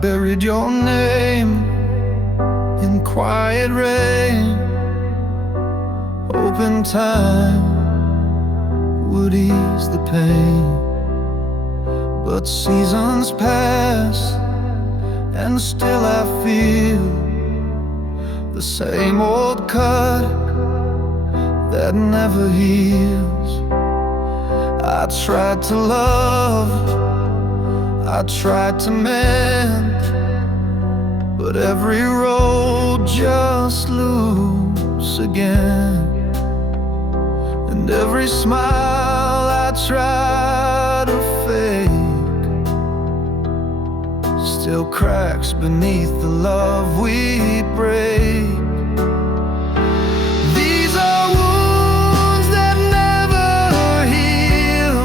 buried your name in quiet rain, hoping time would ease the pain. But seasons pass and still I feel the same old cut that never heals. I tried to love, I tried to mend, but every road just loops again. And every smile I try to fake still cracks beneath the love we break. These are wounds that never heal,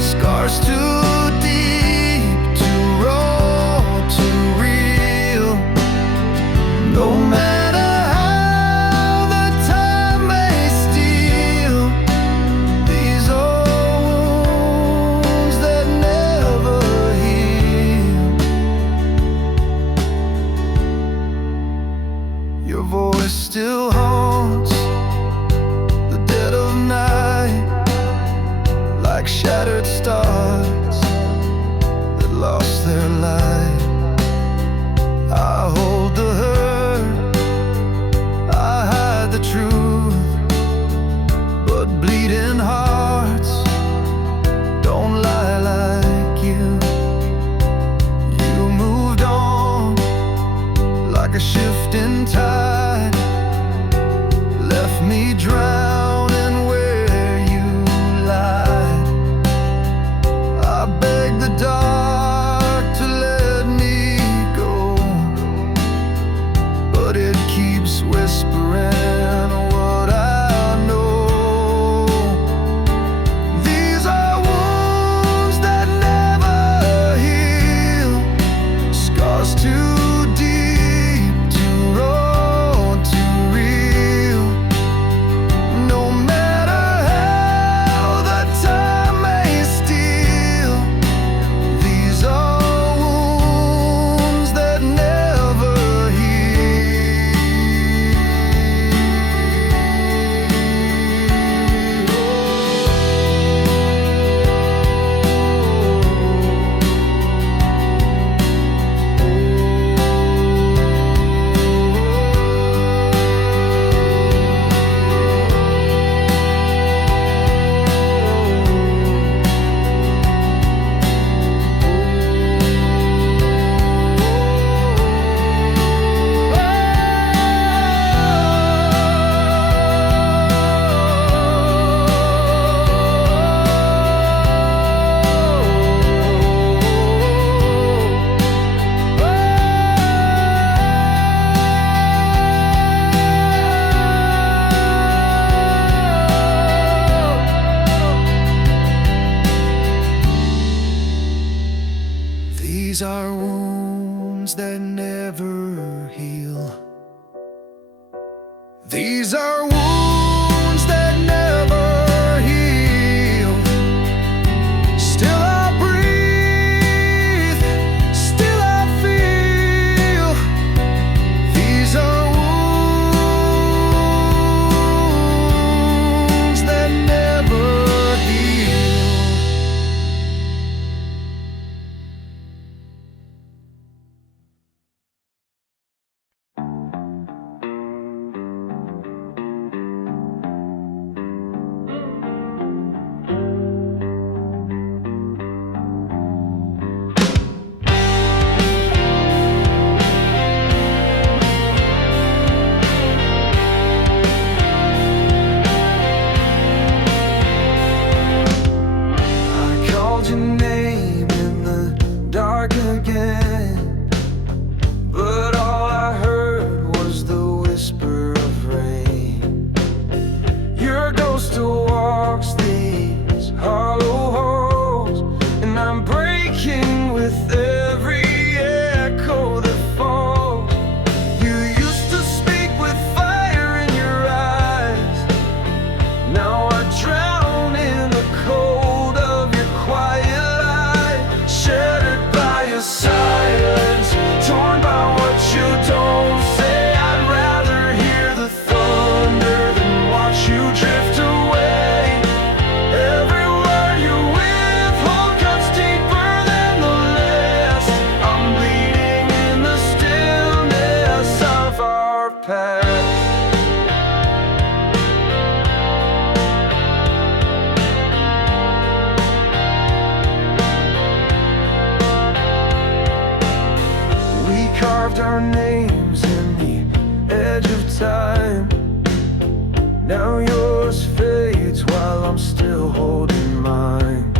scars too deep, too raw, too real. No matter how the time may steal, these are wounds that never heal. Your voice still haunts the dead of night, like shattered stars that lost their light. I hold the hurt, I hide the truth, but bleeding hearts don't lie like you. You moved on like a shifting tide, left me drowning where you lied. I beg the dark to let me go, but it keeps whispering what I know. These are wounds that never heal, scars too deep, too raw, too real. No matter how the time may steal, these are wounds that never These are wounds that never heal. These are wounds that never heal. Still I breathe, still I feel. These are wounds that never heal. back. We carved our names in the edge of time. Now yours fades while I'm still holding mine.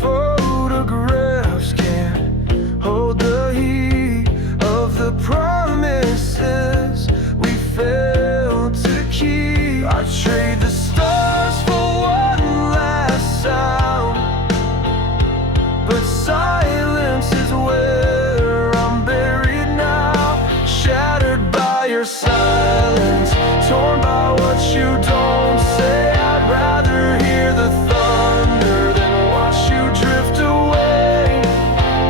Photographs can't hold the heat of the promises we failed to keep. I trade the stars for one last sound, but silence is where I'm buried now. Shattered by your silence, torn by what you don't say. I'd rather hear the thunder than watch you drift away.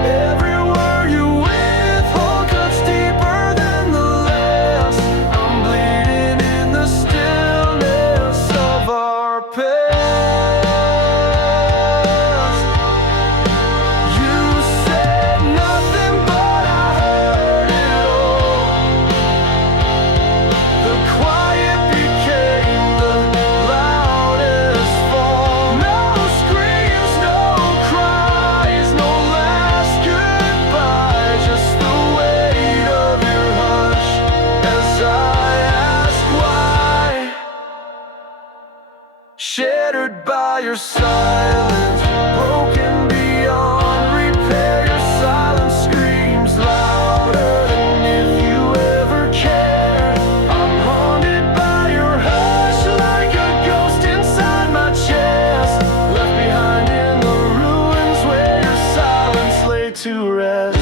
Every word you withhold cuts deeper than the last. I'm bleeding in the stillness of our past. You said nothing, but I heard it all. The quiet became the loudest fall. No screams, no cries, no last goodbye. Just the weight of your hush as I ask why. Shattered by your silence, broken beyond repair. Your silence screams louder than if you ever cared. I'm haunted by your hush like a ghost inside my chest, left behind in the ruins where your silence lay to rest.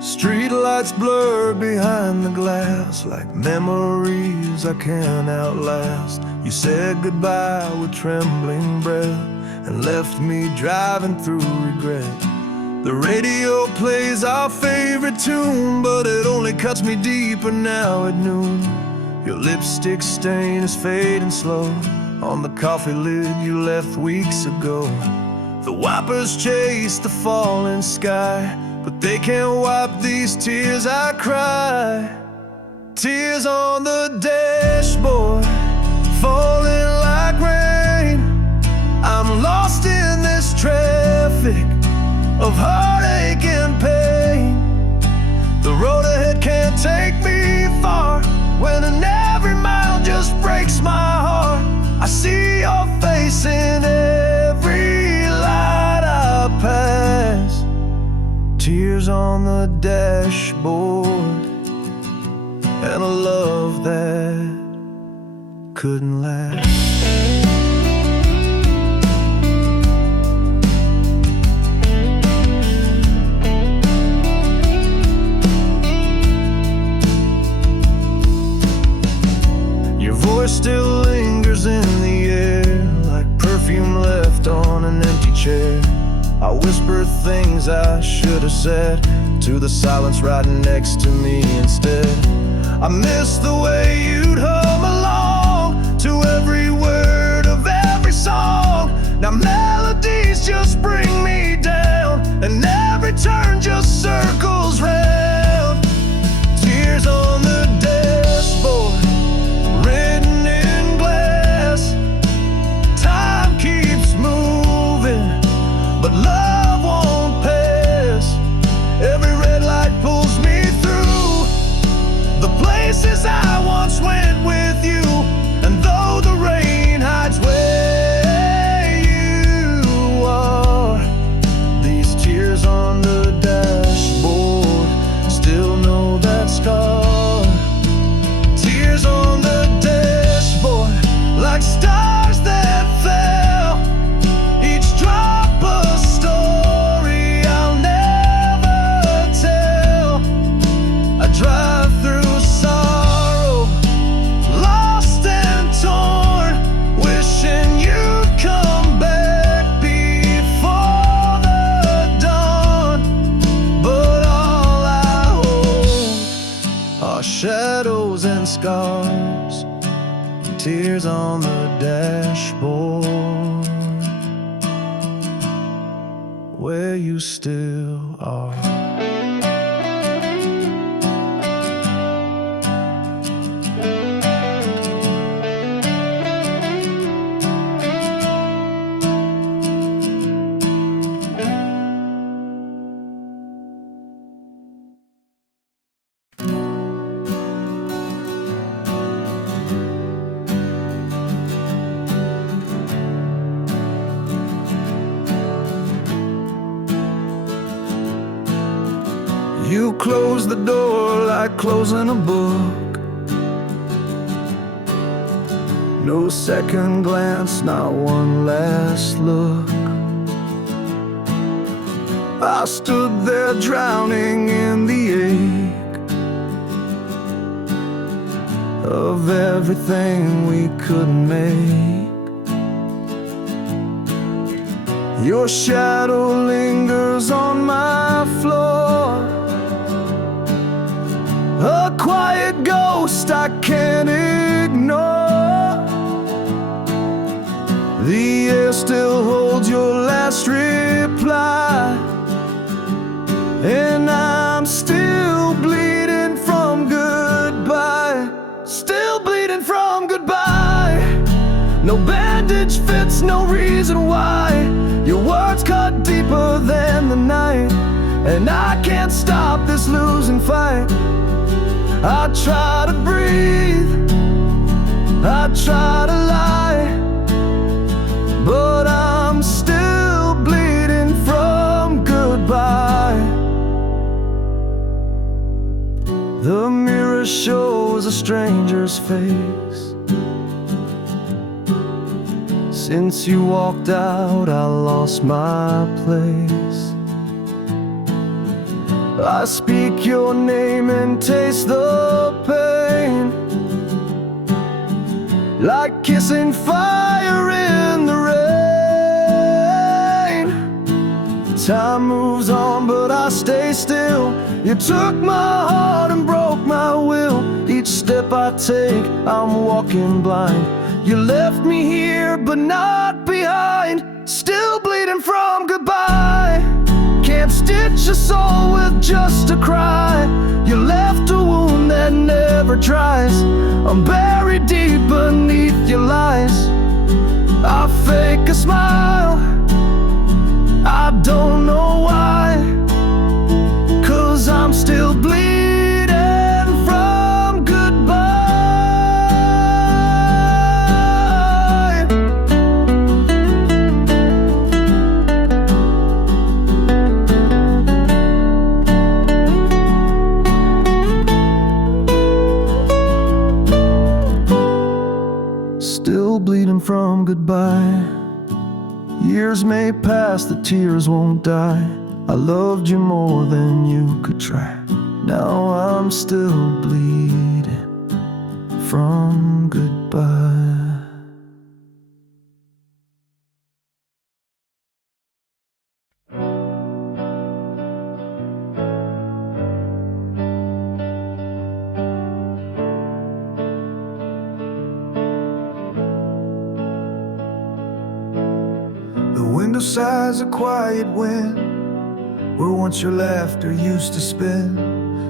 Streetlights blur behind the glass like memories I can't outlast. You said goodbye with trembling breath and left me driving through regret. The radio plays our favorite tune, but it only cuts me deeper now at noon. Your lipstick stain is fading slow on the coffee lid you left weeks ago. The wipers chase the falling sky, but they can't wipe these tears I cry. Tears on the dashboard, falling like rain. I'm lost in this traffic of heartache and pain. The road ahead can't take me far when in every mile just breaks my heart. I see your face in every light I pass. Tears on the dashboard, and a love that couldn't last. Your voice still lingers in the air like perfume left on an empty chair. I whisper things I should have said to the silence right next to me instead. I miss the way you'd hum along to every word of every song. Now melodies just bring me down, and every turn just circles round. Tears on the dashboard, written in glass. Time keeps moving, but love won't pass. Every red light pulls me through the places I once went with you. And though the rain hides where you are, these tears on the dashboard still know that scar. Tears on the dashboard like stars that fell, each drop a story I'll never tell. I drive through sorrow scars, tears on the dashboard, where you still are. You close the door like closing a book. No second glance, not one last look. I stood there drowning in the ache of everything we couldn't make. Your shadow lingers on my floor, a quiet ghost I can't ignore. The air still holds your last reply, and I'm still bleeding from goodbye. Still bleeding from goodbye. No bandage fits, no reason why. Your words cut deeper than the night, and I can't stop this losing fight. I try to breathe, I try to lie, but I'm still bleeding from goodbye. The mirror shows a stranger's face. Since you walked out, I lost my place. I speak your name and taste the pain, like kissing fire in the rain. Time moves on, but I stay still. You took my heart and broke my will. Each step I take, I'm walking blind. You left me here, but not behind. Still bleeding from goodbye. Can't stitch a soul with just a cry. You left a wound that never dries. I'm buried deep beneath your lies. I fake a smile, I don't know why, 'cause I'm still bleeding from goodbye. Still bleeding from goodbye. Years may pass, the tears won't die. I loved you more than you could try. Now I'm still bleeding from goodbye. The window sighs a quiet wind, where once your laughter used to spin.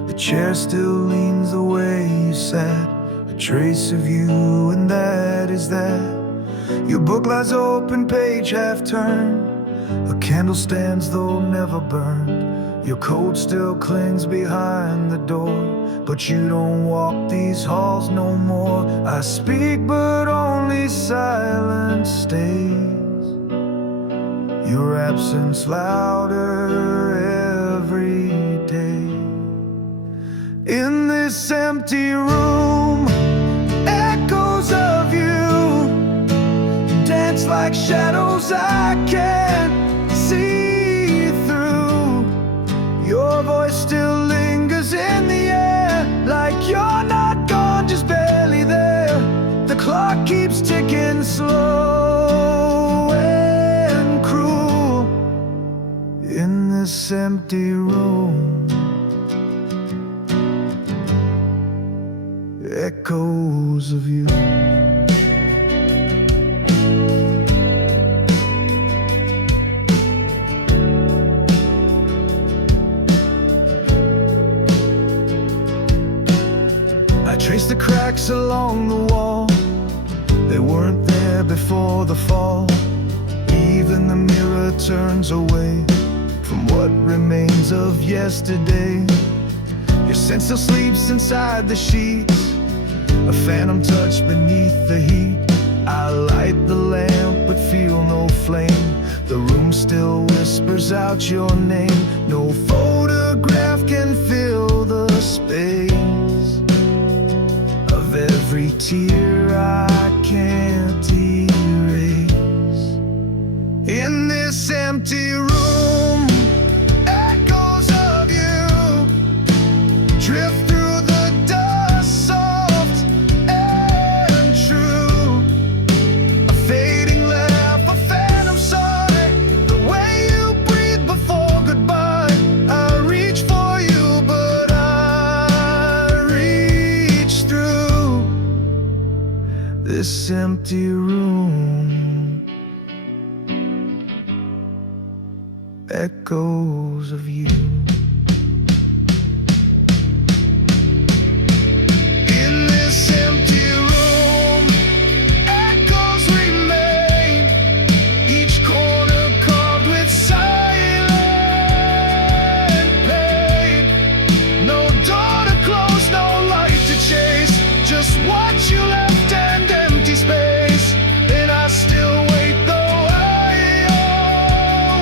The chair still leans the way you sat, a trace of you, and that is that. Your book lies open, page half turned. A candle stands though never burned. Your coat still clings behind the door, but you don't walk these halls no more. I speak but only silence stays, your absence louder every day. In this empty room, echoes of you dance like shadows I can't see through. Your voice still lingers in the air, like you're not gone, just barely there. The clock keeps ticking slow and cruel in this empty room. Echoes echoes of you. I traced the cracks along the wall, they weren't there before the fall. Even the mirror turns away from what remains of yesterday. Your scent still sleeps inside the sheets, a phantom touch beneath the heat. I light the lamp but feel no flame. The room still whispers out your name. No photograph can fill the space of every tear I can't erase. In this empty room, echoes of you drift through the dust, soft and true. A fading laugh, a phantom sigh, the way you breathe before goodbye. I reach for you, but I reach through this empty room. Echoes of you. In this empty room, echoes remain, each corner carved with silent pain. No door to close, no light to chase, just what you left and empty space. And I still wait, though I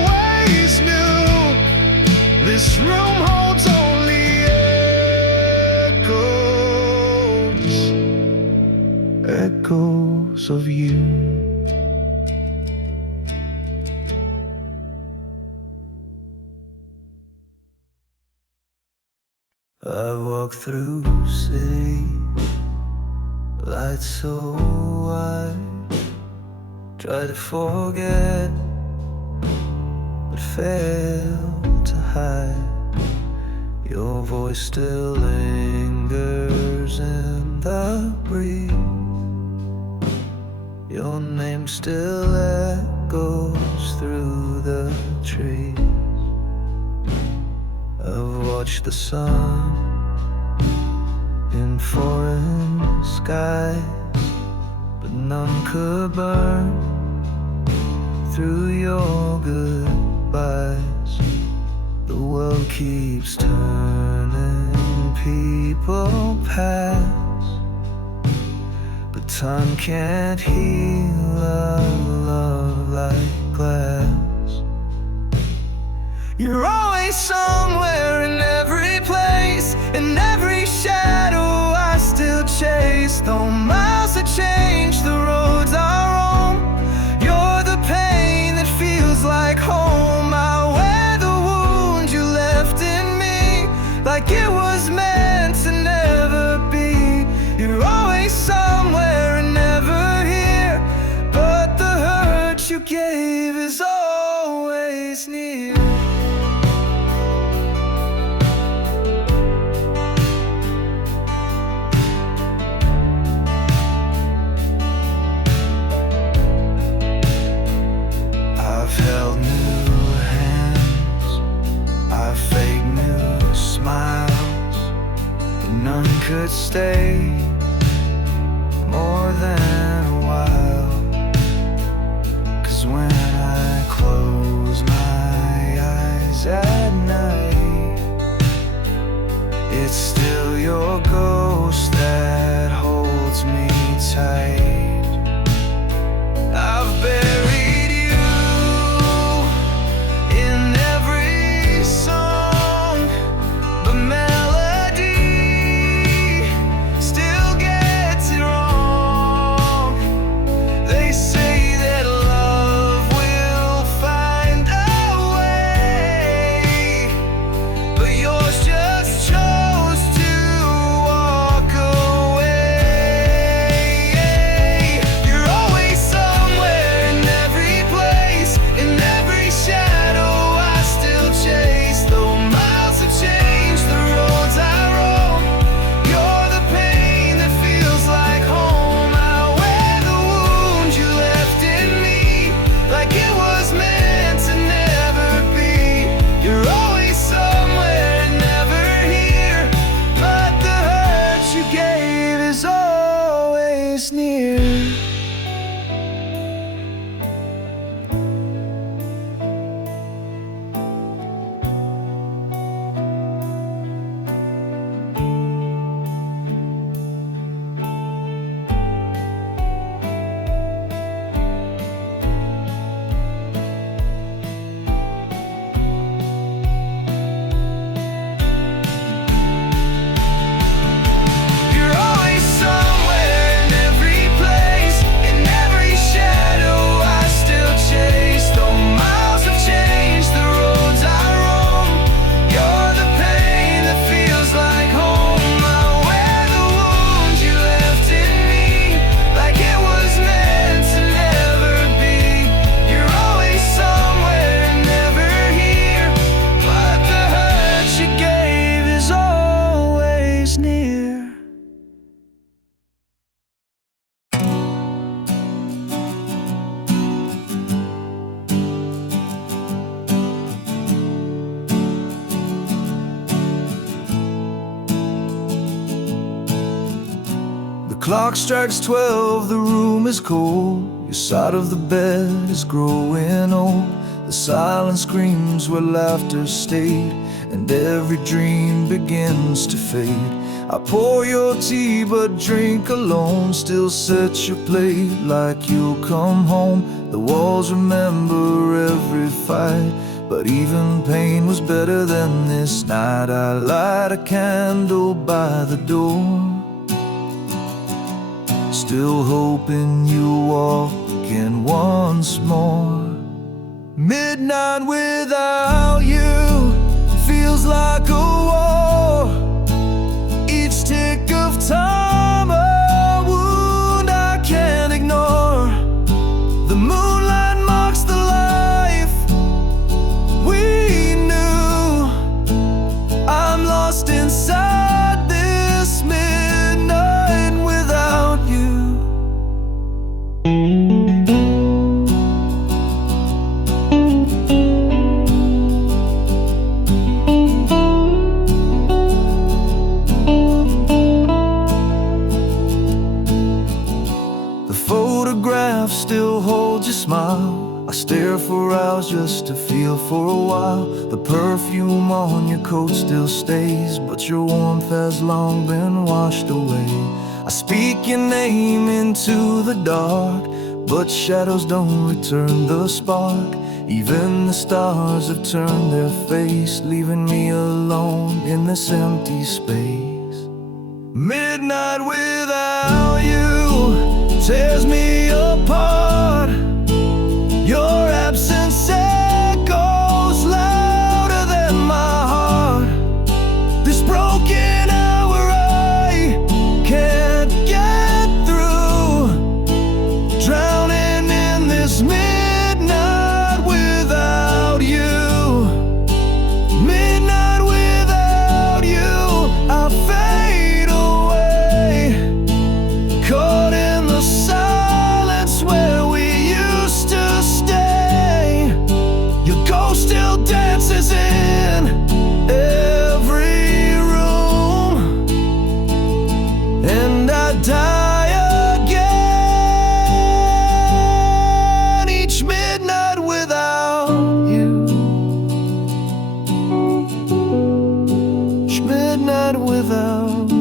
always knew this room holds only echoes of you. I walk through city lights so wide, try to forget but fail to hide. Your voice still lingers in the breeze, your name still echoes through the trees. I've watched the sun in foreign skies, but none could burn through your goodbyes. The world keeps turning, people pass, but time can't heal a love like glass. You're always somewhere in every place, in every shadow I still chase. Though miles have changed, the roads are roam. You're the pain that feels like home. I wear the wound you left in me, like it was meant to never be. You're always somewhere and never here, but the hurt you gave is always near. I've held new hands, I've faked new smiles, but none could stay more than a while. 'Cause when I close my eyes at night, it's still your ghost that holds me tight. I've buried you in every song, but melody still clock strikes 12, the room is cold. Your side of the bed is growing old. The silence screams where laughter stayed, and every dream begins to fade. I pour your tea but drink alone, still set your plate like you'll come home. The walls remember every fight, but even pain was better than this night. I light a candle by the door, still hoping you'll walk in once more. Midnight without you feels like a war. Each tick of time a wound I can't ignore. The moonlight marks the life we knew. I'm lost inside this midnight without you. Still holds your smile. I stare for hours just to feel for a while. The perfume on your coat still stays, but your warmth has long been washed away. I speak your name into the dark, but shadows don't return the spark. Even the stars have turned their face, leaving me alone in this empty space. Midnight without you tears me apart. Your absence echoes louder than my heart. This broken hour I can't get through, drowning in this midnight without you. Midnight without you, I fade away, caught in the silence where we used to stay. Your ghost still dances in every room, and I die again each midnight without you. Each midnight without you.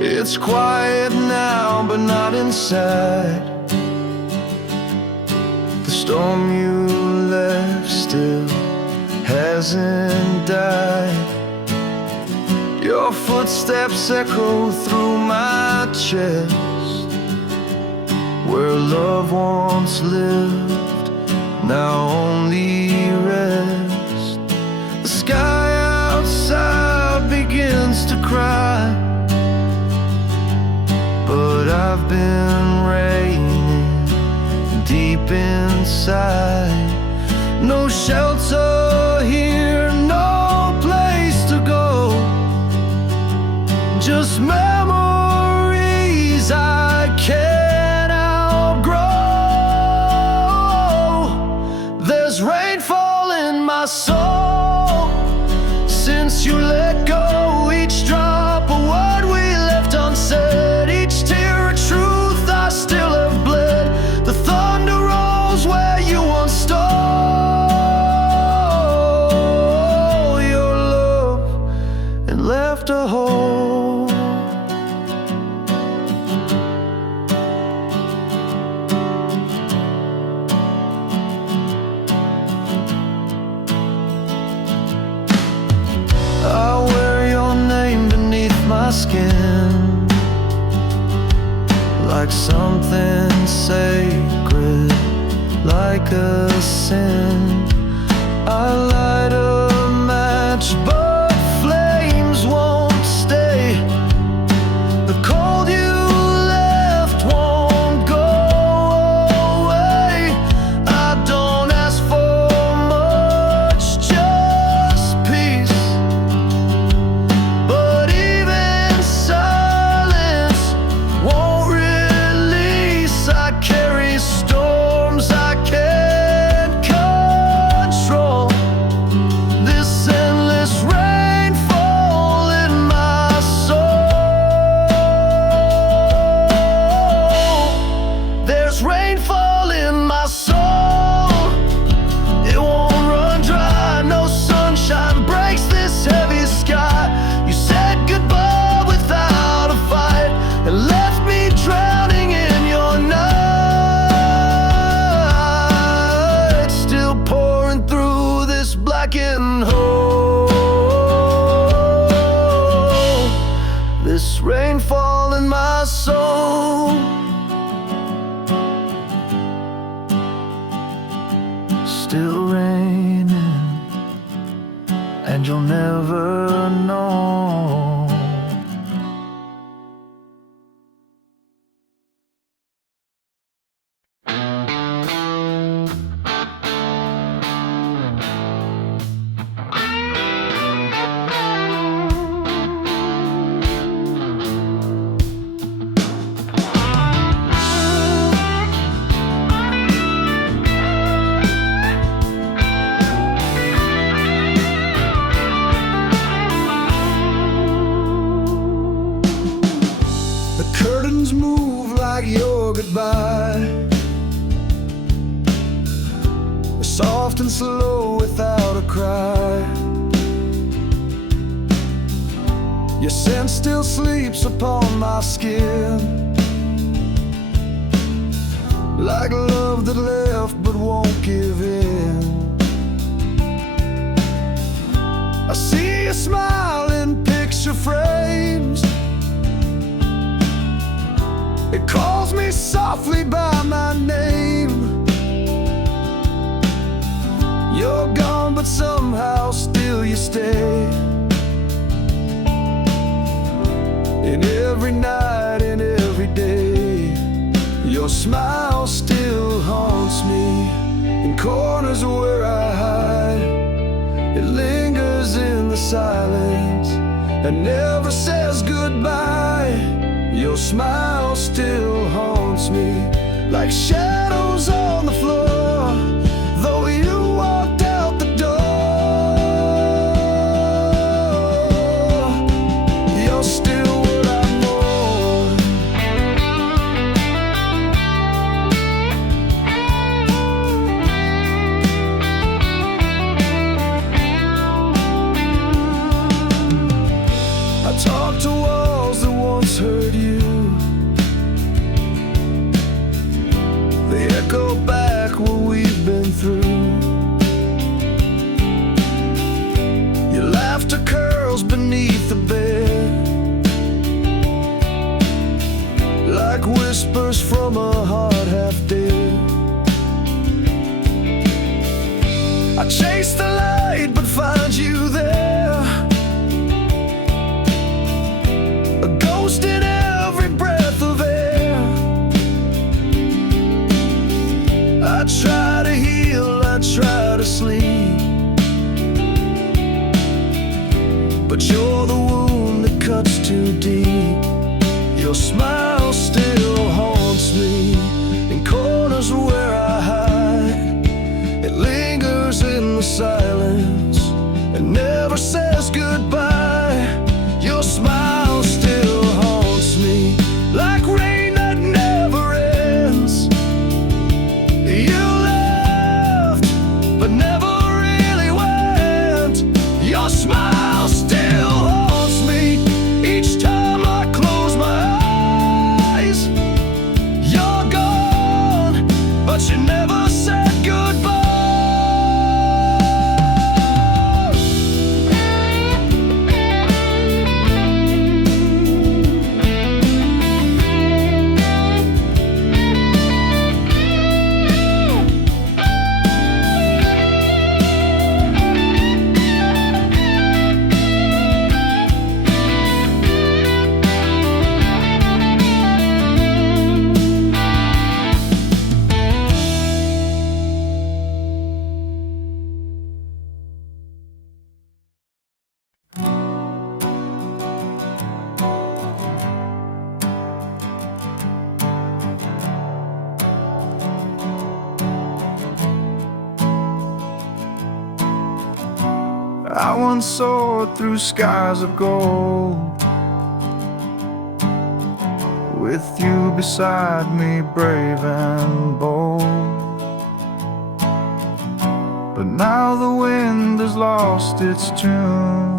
It's quiet now, but not inside. The storm you left still hasn't died. Your footsteps echo through my chest, where love once lived, now only rest. The sky outside begins to cry, but I've been raining deep inside. No shelter here, no place to go, just memories I can't outgrow. There's rainfall in my soul since you let go. Each drop of what we left unsaid, each tear of truth I still have bled. The thunder rolls where you once stole your love and left a hole. I wear your name beneath my skin, like something sacred, like a sin. I light a match, but flames won't stay. The cold you left won't go away. I don't ask for much, just peace. never known. Curtains move like your goodbye, soft and slow without a cry. Your scent still sleeps upon my skin, like love that left but won't give in. I see you smile in picture frames. It calls me softly by my name. You're gone, but somehow still you stay. In every night, in every day, your smile still haunts me. In corners where I hide, it lingers in the silence and never says goodbye. Your smile still haunts me, like shadows on the floor, though you walked out the door. You're still what I mourn. I talk to walls that once heard you. They echo back what we've been through. Your laughter curls beneath the bed, like whispers from a heart half dead. I chase the light but find you there, a ghost in every breath of air. I try to heal, I try to sleep, but you're the wound that cuts too deep. Your smile still haunts me in corners where I hide. It lingers in the silence and never says goodbye. Your smile still haunts me, like rain that never ends. You left, but never really went. Your smile still haunts me each time I close my eyes. You're gone, but you never said goodbye. I once soared through skies of gold, with you beside me, brave and bold. But now the wind has lost its tune,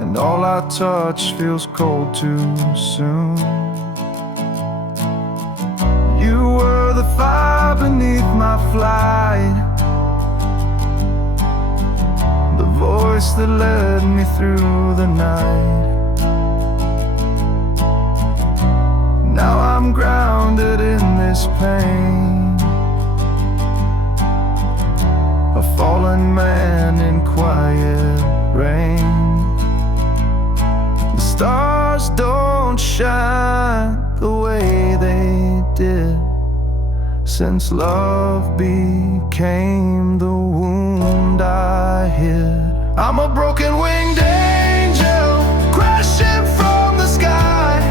and all I touch feels cold too soon. You were the fire beneath my flight, the voice that led me through the night. Now I'm grounded in this pain, a fallen man in quiet rain. The stars don't shine the way they did since love became the wound I hid. I'm a broken winged angel crashing from the sky.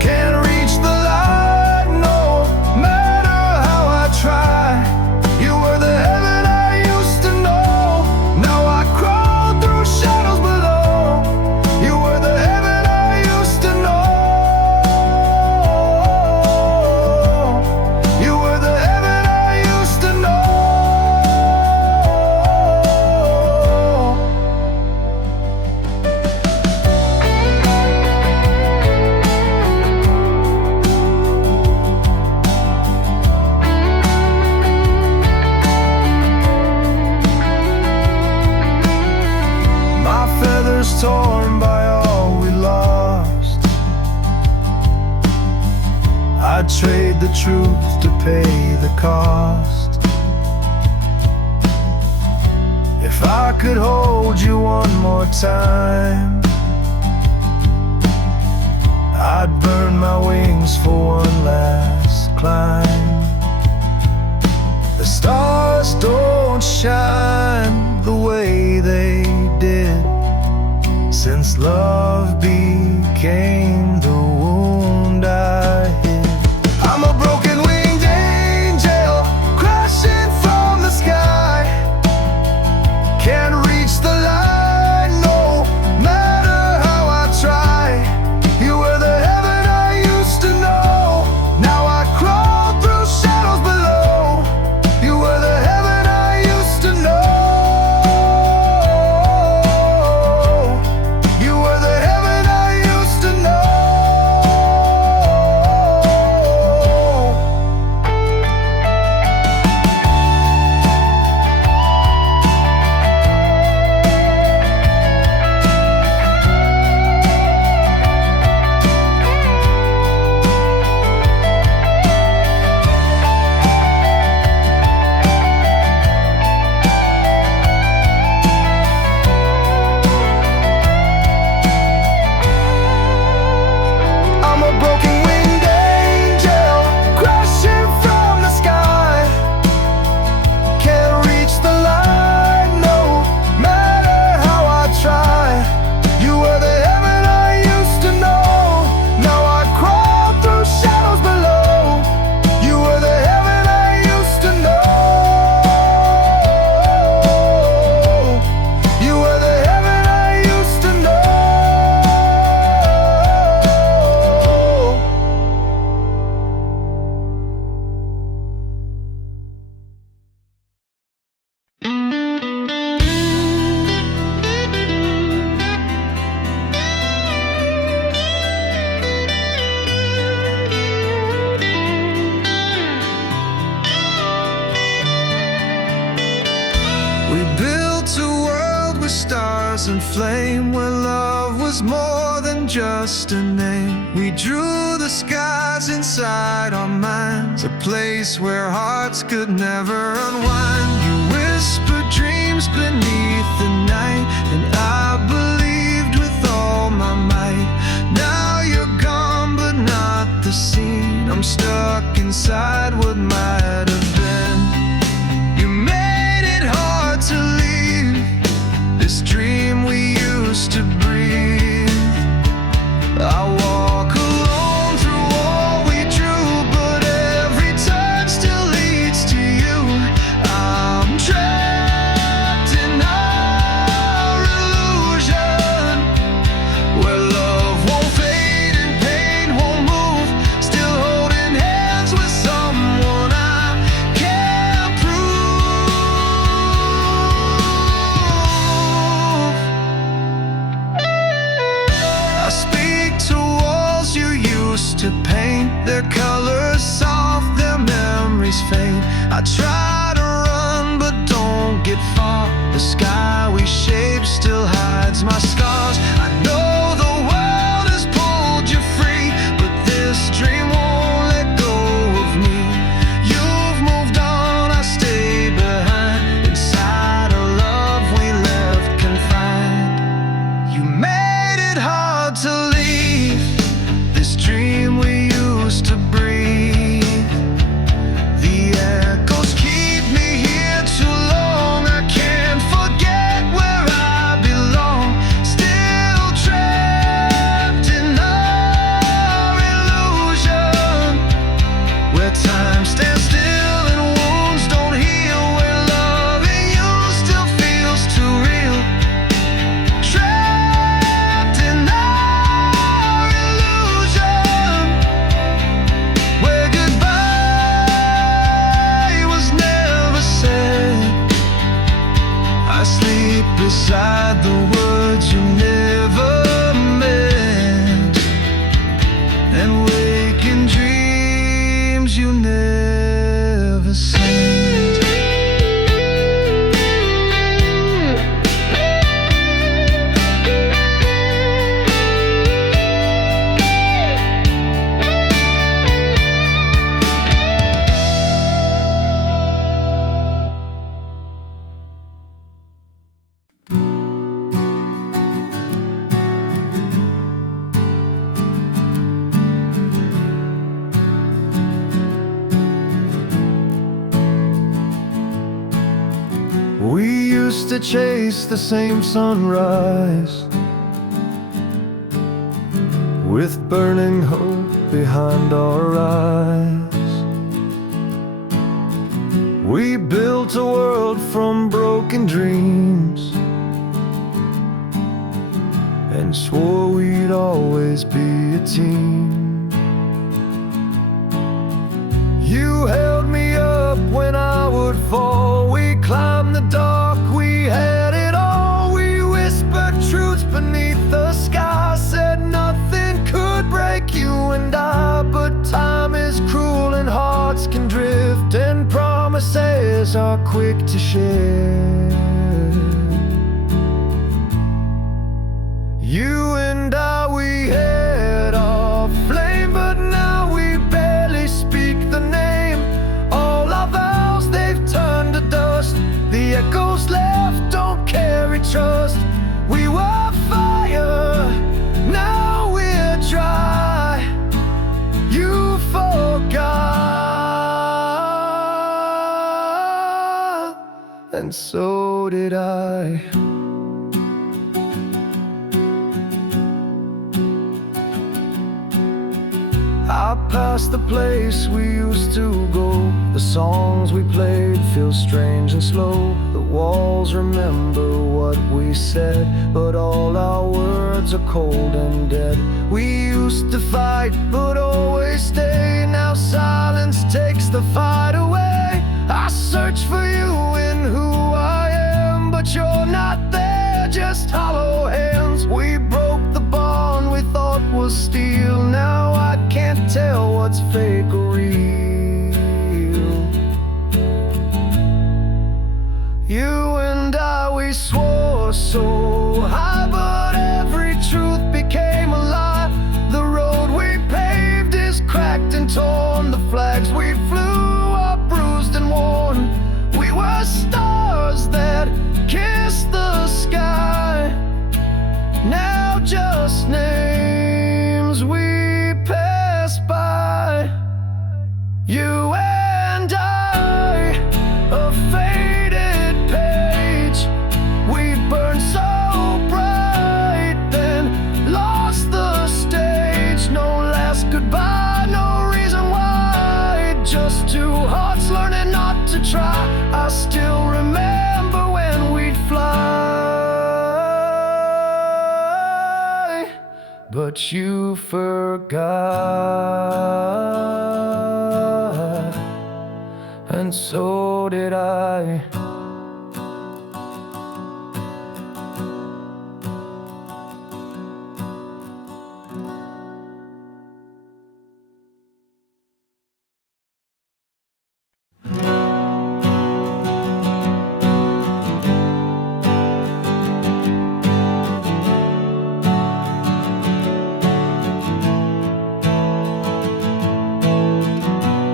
Can't reach the light no matter how I try. You were the heaven I used to know. Now I crawl through shadows below. You were the heaven I used to know. You were the heaven I used to know. My feathers torn by all we lost. I'd trade the truth to pay the cost. If I could hold you one more time, I'd burn my wings for one last climb. The stars don't shine the way they did since love became the wound I hid. I'm a broken winged angel crashing from the sky. Can't reach the light no matter how I try. You were the heaven I used to know. Now I crawl through shadows below. You were the heaven I used to know. You were the heaven I used to know. I'm a broken winged angel crashing from the sky. Can't reach the light no matter how I try. You were the heaven I used to know. Now I crawl through shadows below. You were the heaven I used to know. You were the heaven I used to know. We built a world with stars and flame, where love was more than just a name. We drew the skies inside our minds, a place where hearts could never unwind. You whispered dreams beneath the night, and I believed with all my might. Now you're gone, but not the scene. I'm stuck inside what might have been. You made it hard to leave this dream we used to breathe. I walk alone through all we drew, but every turn still leads to you. I'm trapped in our illusion, where love won't fade and pain won't move. Still holding hands with someone I can't prove. I speak to walls you used to paint, their colors soft, their memories faint. I try to run but don't get far. The sky we shaped still hides my scars. I know the world has pulled you free, but this dream won't let go of me. You've moved on, I stay behind. beside the words you never meant, and waking dreams you never sent. We used to chase the same sunrise, with burning hope behind our eyes. We built a world from broken dreams, and swore we'd always be a team. You held me up when I would fall. We climbed the dark, we had it all. We whispered truths beneath the sky, said nothing could break you and I. But time is cruel and hearts can drift, and promises are quick to share. You and I, we had our flame, but now we barely speak the name. All our vows, they've turned to dust. The echoes left don't carry trust. We were fire, now we're dry. You forgot, and so did I. I passed the place we used to go. The songs we played feel strange and slow. The walls remember what we said, but all our words are cold and dead. We used to fight, but always stay. Now silence takes the fight away. I search for you in who I am, but you're not there, just hollow hands. We broke the bond we thought was steel. Now I can't tell what's fake or real. You and I, we swore so high, but every truth became a lie. The road we paved is cracked and torn. The flags we flew are bruised and worn. We were stars that kissed the sky, now just names we pass by. You and I, a faded page. We burned so bright, then lost the stage. No last goodbye, no reason why. Just two hearts learning not to try. I still remember when we'd fly, but you forgot, and so did I.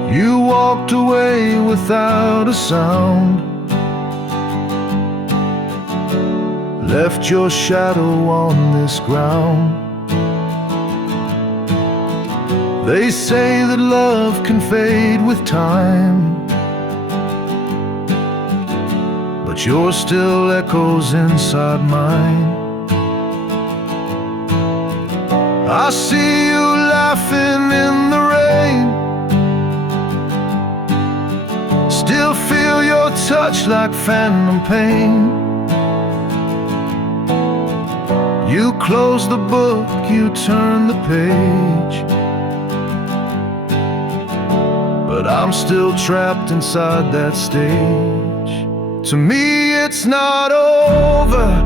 You walked away without a sound, left your shadow on this ground. They say that love can fade with time, but yours still echoes inside mine. I see you laughing in the rain, still feel your touch like phantom pain. You close the book, you turn the page, but I'm still trapped inside that stage. To me it's not over,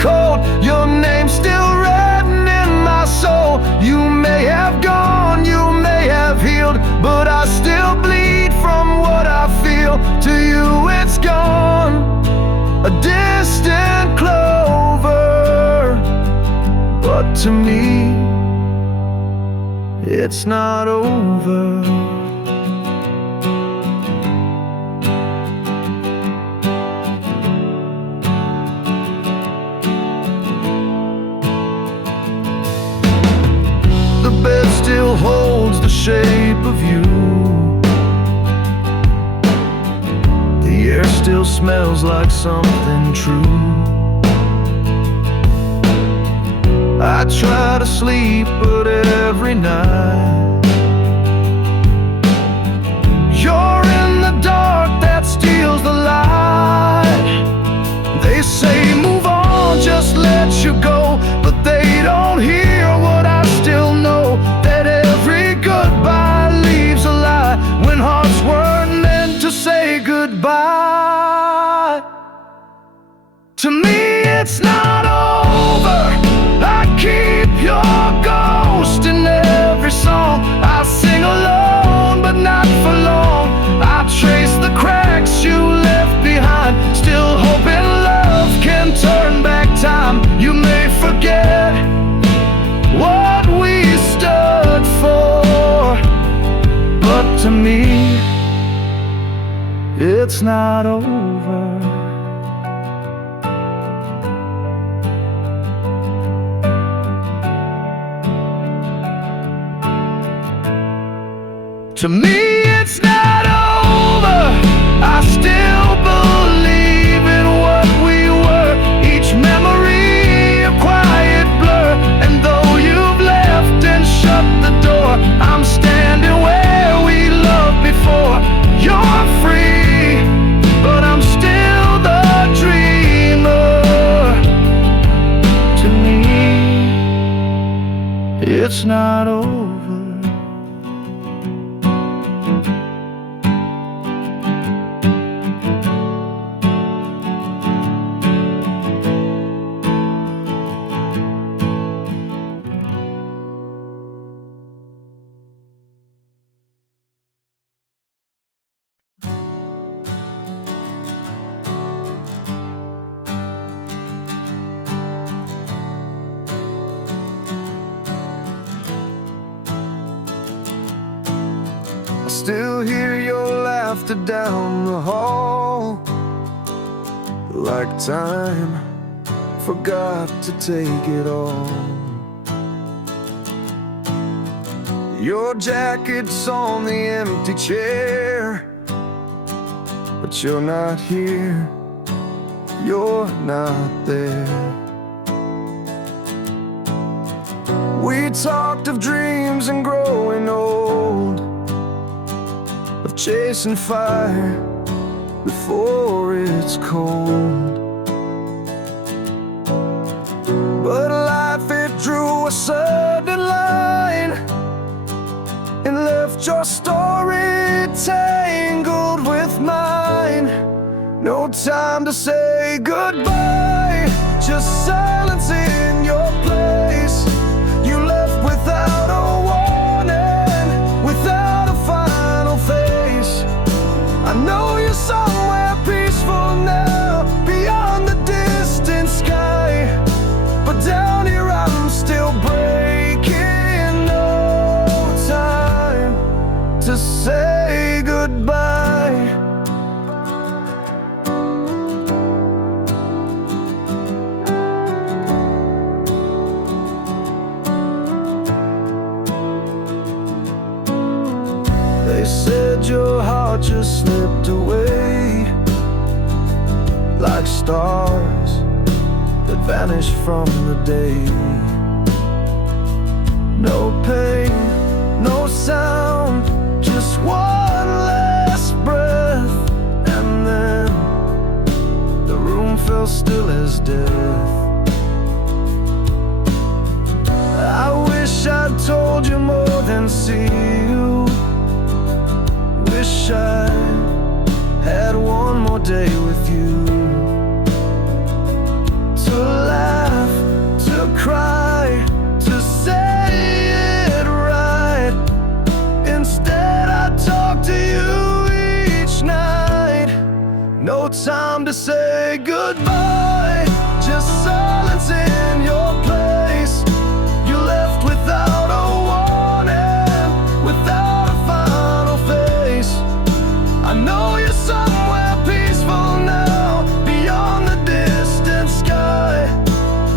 cold. Your name's still written in my soul. You may have gone, you may have healed, but I still bleed from what I feel. To you it's gone, a distant clover, but to me it's not over. The bed still holds the shape of you. The air still smells like something true. I try to sleep, but every night you're in the dark that steals the light. They say move on, just let you go, but they don't hear what I still know, that every goodbye leaves a lie, when hearts weren't meant to say goodbye. To me it's not over. I keep your ghost in every song. I sing alone, but not for long. I trace the cracks you left behind, still hoping love can turn back time. You may forget what we stood for, but to me it's not over. To me it's not over. I still believe in what we were, each memory a quiet blur. And though you've left and shut the door, I'm standing where we loved before. You're free, but I'm still the dreamer. To me it's not over. Still hear your laughter down the hall, like time forgot to take it all. Your jacket's on the empty chair, but you're not here, you're not there. We talked of dreams and growing old, of chasing fire before it's cold. But life, it drew a sudden line and left your story tangled with mine. No time to say goodbye, just silence in your place. You left without a warning, without a final face. I know you're somewhere peaceful now, beyond the distant sky, but down here I'm still breaking. No time to say goodbye. They said your heart just slipped away, like stars that vanish from the day. No pain, no sound, just one last breath, and then the room fell still as death. I wish I'd told you more than see you. Wish I had one more day with you to laugh No time to say goodbye, just silence in your place. You left without a warning, without a final face. I know you're somewhere peaceful now, beyond the distant sky,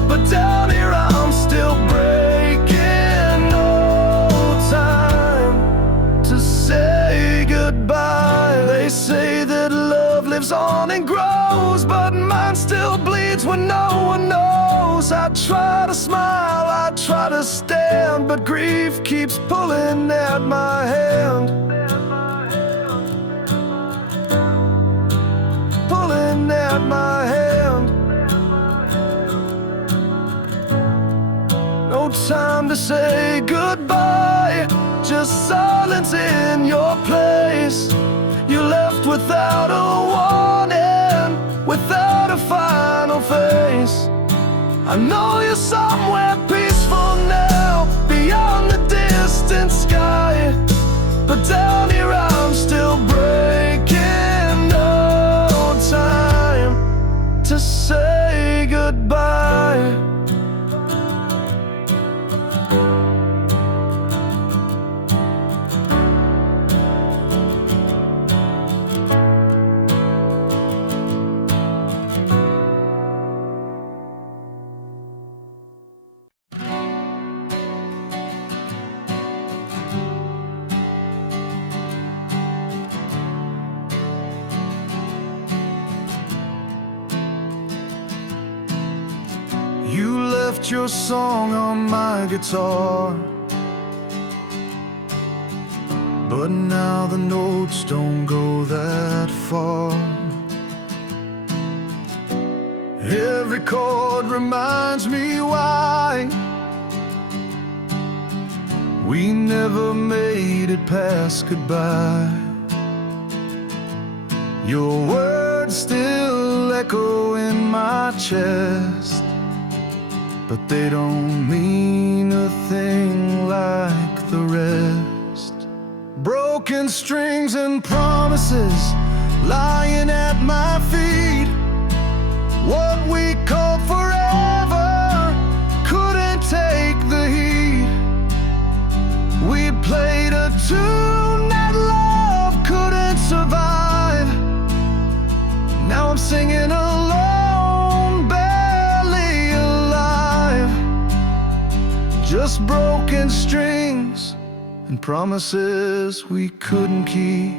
but down here I'm still breaking. No time to say goodbye. They say that love lives on and grows, but mine still bleeds when no one knows. I try to smile, I try to stand, but grief keeps pulling at my hand. Pulling at my hand. No time to say goodbye, just silence in your place. You left without a warning, without a final face. I know you're somewhere peaceful now, beyond the distant sky, but down here I'm still breaking. No time to say goodbye. You left your song on my guitar, but now the notes don't go that far. Every chord reminds me why we never made it past goodbye. Your words still echo in my chest, but they don't mean a thing like the rest. Broken strings and promises lying at my feet. What we called forever couldn't take the heat. We played a tune that love couldn't survive. Now I'm singing alone, barely alive. Just broken strings and promises we couldn't keep.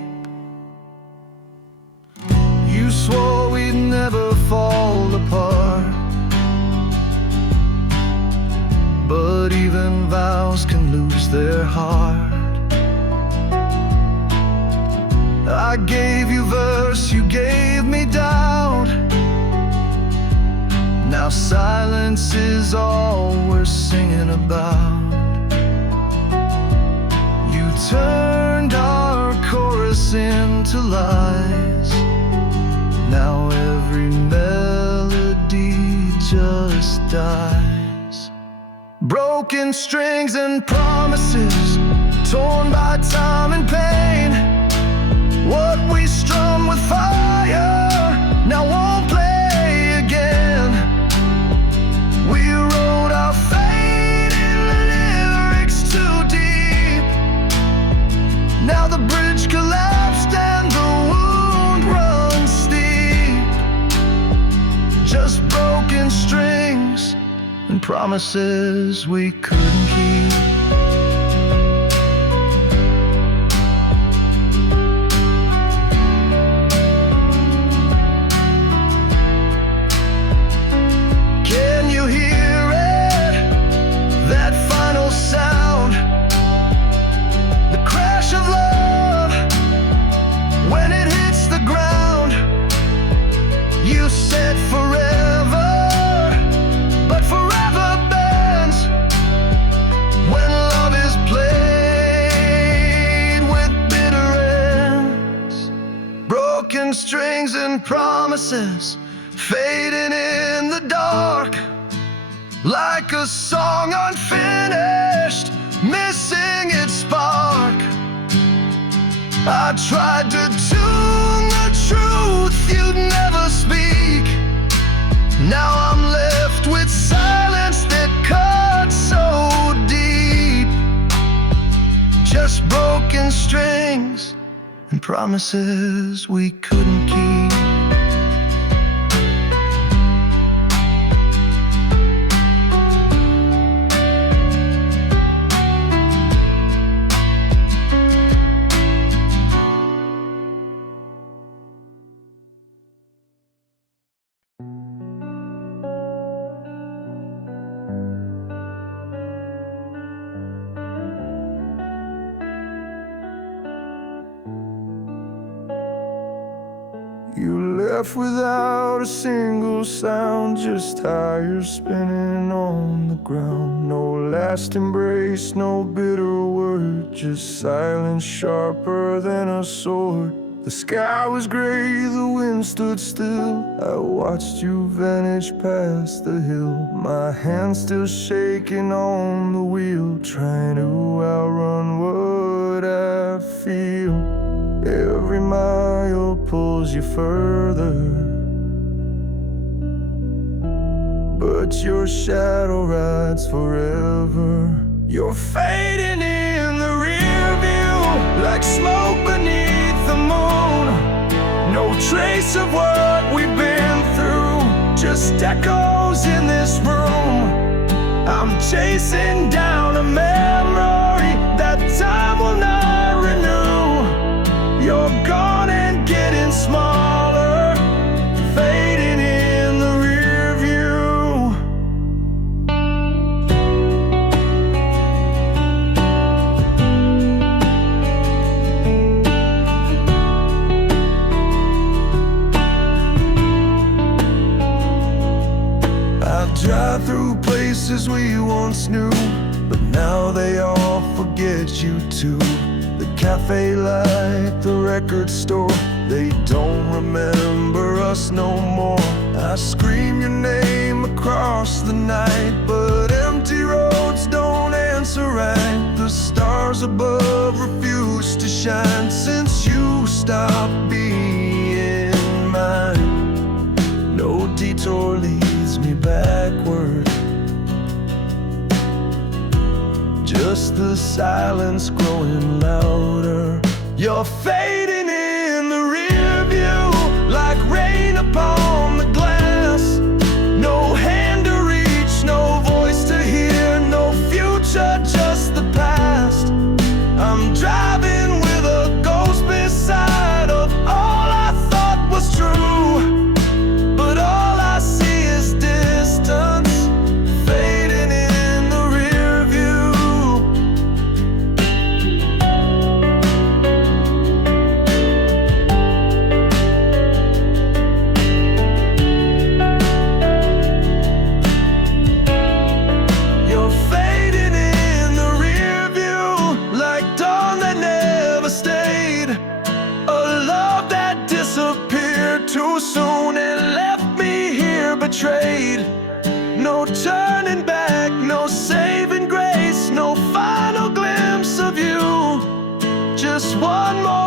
You swore we'd never fall apart, but even vows can lose their heart. I gave you verse, you gave me doubt. Now silence is all we're singing about. You turned our chorus into lies. Now every melody just dies. Broken strings and promises, torn by time and pain. What we strummed with fire now won't play again. We wrote our fate in lyrics too deep. Now the bridge collapsed and the wound runs steep. Just broken strings and promises we couldn't keep. Can you hear it? That final sound, the crash of love when it hits the ground. You said forever, but forever bends when love is played with bitter ends. Broken strings and promises fading in the dark, like a song unfinished, missing its spark. I tried to tune the truth you'd promises we couldn't keep. You left without a single sound, just tires spinning on the ground. No last embrace, no bitter word, just silence sharper than a sword. The sky was gray, the wind stood still. I watched you vanish past the hill, my hand still shaking on the wheel, trying to outrun what I feel. Every mile pulls you further, but your shadow rides forever. You're fading in the rear view, like smoke beneath the moon. No trace of what we've been through, just echoes in this room. I'm chasing down a memory that time will not renew. You're gone and getting smaller, fading in the rear view. I drive through places we once knew, but now they all forget you too. The cafe light, the record store, they don't remember us no more. I scream your name across the night, but empty roads don't answer right. The stars above refuse to shine since you stopped being mine. No detour leads me backward, just the silence growing louder. You're fading in the rear view, like rain upon the glass. No hand to reach, no voice to hear, no future, just the past. I'm driving with a ghost beside of all I thought was true, but all I see is distance, fading in the rear view. Too soon and left me here betrayed. No turning back, no saving grace, no final glimpse of you. Just one more